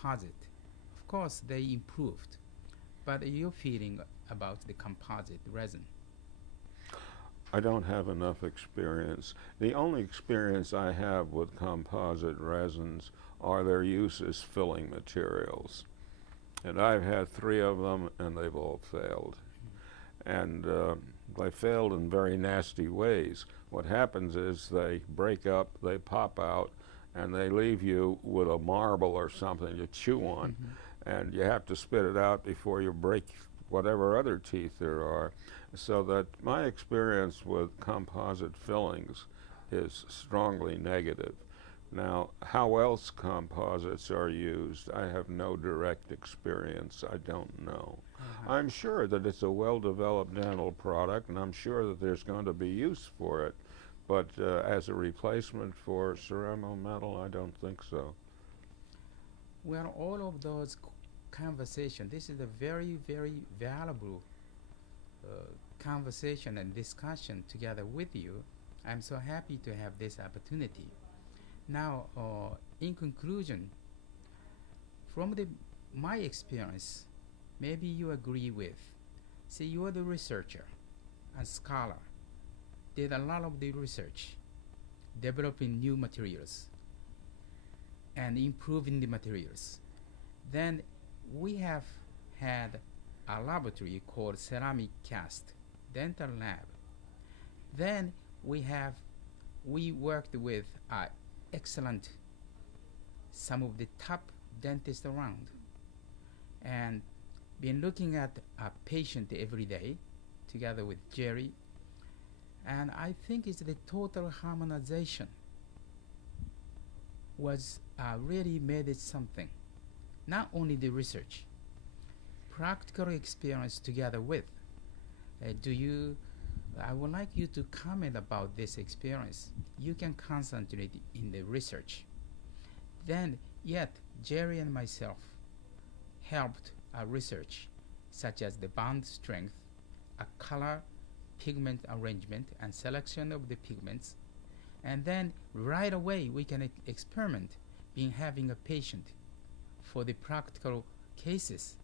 composite. Of course, they improved, but your feeling about the composite resin? I don't have enough experience. The only experience I have with composite resins are their use as filling materials. And I've had three of them, and they've all failed. And they failed in very nasty ways. What happens is they break up, they pop out, and they leave you with a marble or something to chew on. And you have to spit it out before you break whatever other teeth there are. So that my experience with composite fillings is strongly negative. Now, how else composites are used, I have no direct experience. I don't know. I'm sure that it's a well-developed dental product, and I'm sure that there's going to be use for it. But as a replacement for Ceramo-Metal, I don't think so. Well, all of those conversation, this is a very, very valuable conversation and discussion together with you. I'm so happy to have this opportunity. Now, in conclusion, from my experience, maybe you agree with. See, you are the researcher and scholar. Did a lot of the research, developing new materials and improving the materials. Then we have had a laboratory called Ceramic Cast Dental Lab. Then we worked with excellent some of the top dentists around and been looking at a patient every day together with Jerry, and I think it's the total harmonization was really made it something. Not only the research, practical experience together with. Do you? I would like you to comment about this experience. You can concentrate in the research. Then, yet Jerry and myself helped research, such as the bond strength, a color, pigment arrangement, and selection of the pigments. And then right away we can experiment in having a patient for the practical cases.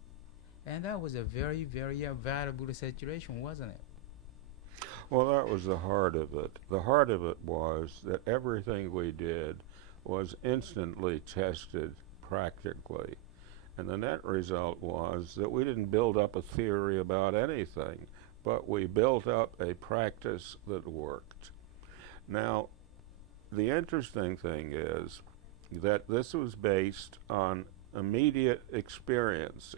And that was a very, very valuable situation, wasn't it? Well, that was the heart of it. The heart of it was that everything we did was instantly tested practically. And the net result was that we didn't build up a theory about anything, but we built up a practice that worked. Now, the interesting thing is that this was based on immediate experience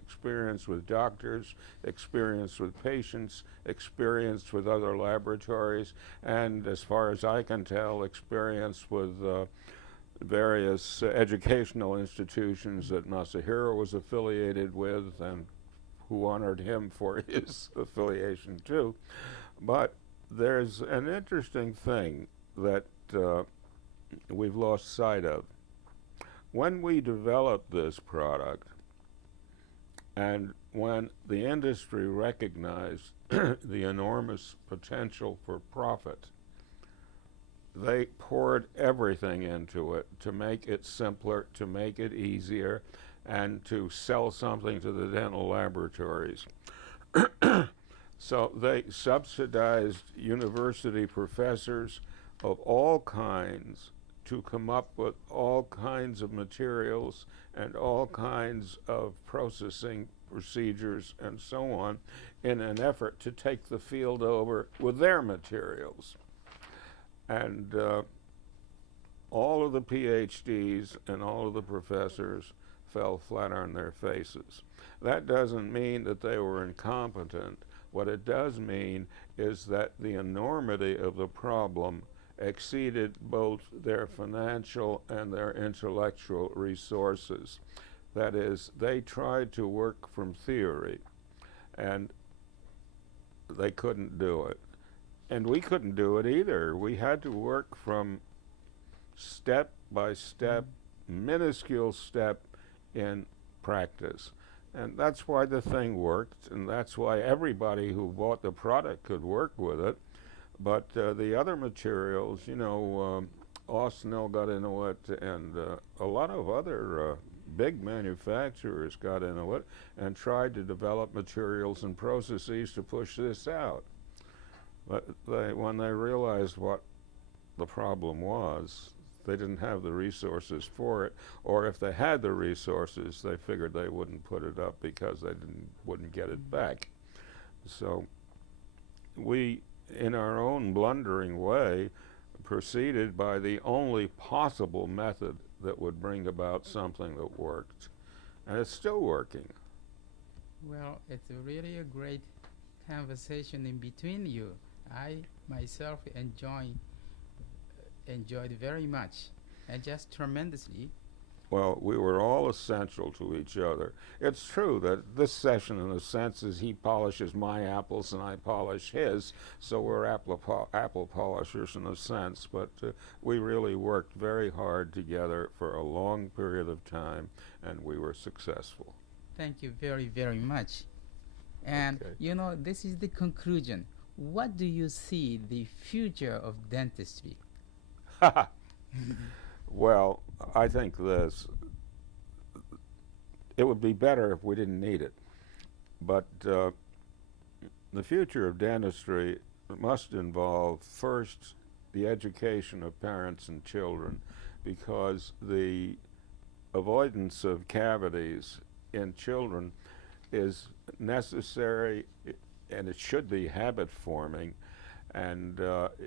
with doctors, experience with patients, experience with other laboratories, and as far as I can tell, experience with various educational institutions that Masahiro was affiliated with and who honored him for his affiliation too. But there's an interesting thing that we've lost sight of. When we developed this product and when the industry recognized the enormous potential for profit, they poured everything into it to make it simpler, to make it easier, and to sell something to the dental laboratories. So they subsidized university professors of all kinds to come up with all kinds of materials and all kinds of processing procedures and so on in an effort to take the field over with their materials. And all of the PhDs and all of the professors fell flat on their faces. That doesn't mean that they were incompetent. What it does mean is that the enormity of the problem exceeded both their financial and their intellectual resources. That is, they tried to work from theory, and they couldn't do it. And we couldn't do it either. We had to work from step by step, minuscule step in practice. And that's why the thing worked, and that's why everybody who bought the product could work with it. But the other materials, Austinel got into it, and a lot of other big manufacturers got into it and tried to develop materials and processes to push this out. But when they realized what the problem was, they didn't have the resources for it, or if they had the resources, they figured they wouldn't put it up because they wouldn't get it back. So we, in our own blundering way, proceeded by the only possible method that would bring about something that worked. And it's still working. Well, it's really a great conversation in between you. I myself enjoyed very much and just tremendously. Well, we were all essential to each other. It's true that this session, in a sense, is he polishes my apples and I polish his, so we're apple polishers in a sense, but we really worked very hard together for a long period of time, and we were successful. Thank you very, very much. And Okay. you know, this is the conclusion. What do you see the future of dentistry? Well, I think this. It would be better if we didn't need it. But the future of dentistry must involve, first, the education of parents and children, because the avoidance of cavities in children is necessary, and it should be habit forming, and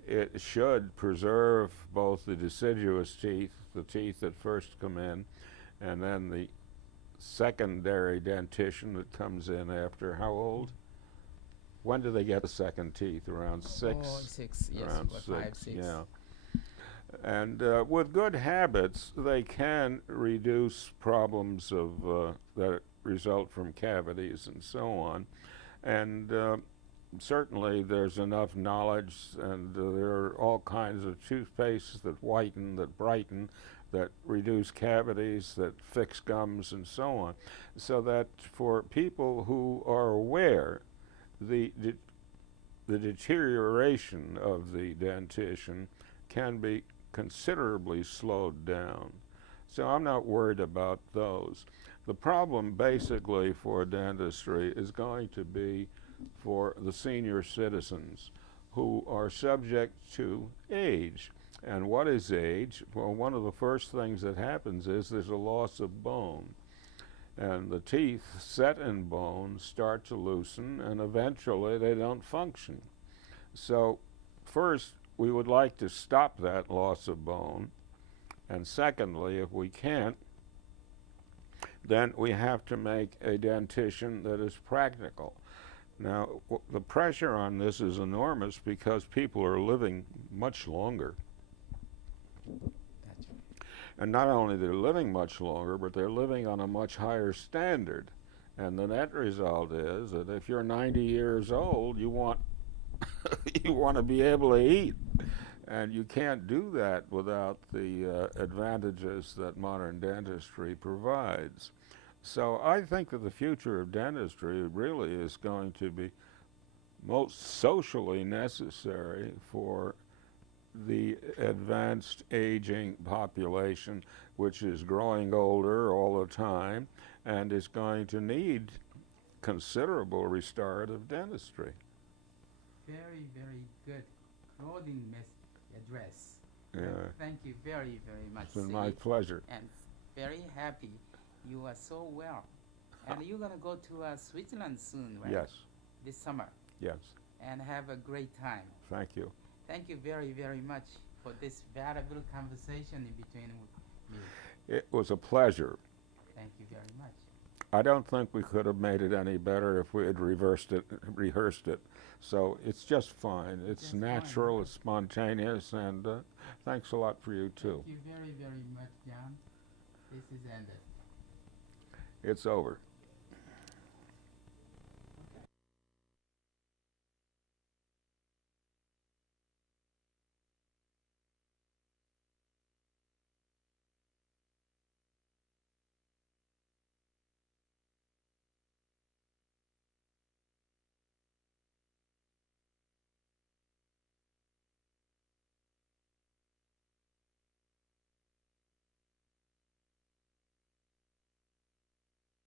it should preserve both the deciduous teeth, the teeth that first come in, and then the secondary dentition that comes in after how old? When do they get the second teeth? Around 6? Oh, 6, yes, Around or 6, 5, 6. yeah. And with good habits, they can reduce problems of that result from cavities and so on. And certainly there's enough knowledge, and there are all kinds of toothpastes that whiten, that brighten, that reduce cavities, that fix gums, and so on. So that for people who are aware, the deterioration of the dentition can be considerably slowed down. So I'm not worried about those. The problem basically for dentistry is going to be for the senior citizens who are subject to age. And what is age? Well, one of the first things that happens is there's a loss of bone. And the teeth set in bone start to loosen, and eventually they don't function. So first, we would like to stop that loss of bone. And secondly, if we can't, then we have to make a dentition that is practical. Now, the pressure on this is enormous because people are living much longer. That's right. And not only they're living much longer, but they're living on a much higher standard. And the net result is that if you're 90 years old, you want you want to be able to eat. And you can't do that without the advantages that modern dentistry provides. So I think that the future of dentistry really is going to be most socially necessary for the advanced aging population, which is growing older all the time and is going to need considerable restorative dentistry. Very, very good closing address. Yeah. Thank you very, very much. It's been my pleasure. And very happy you are so well. And you're going to go to Switzerland soon, right? Yes, This summer. yes. And have a great time. Thank you. Thank you very, very much for this valuable conversation in between me. It was a pleasure. Thank you very much. I don't think we could have made it any better if we had rehearsed it. So it's just fine. It's Just fine. natural, it's spontaneous, and thanks a lot for you too. Thank you very, very much, John. This is ended. It's over.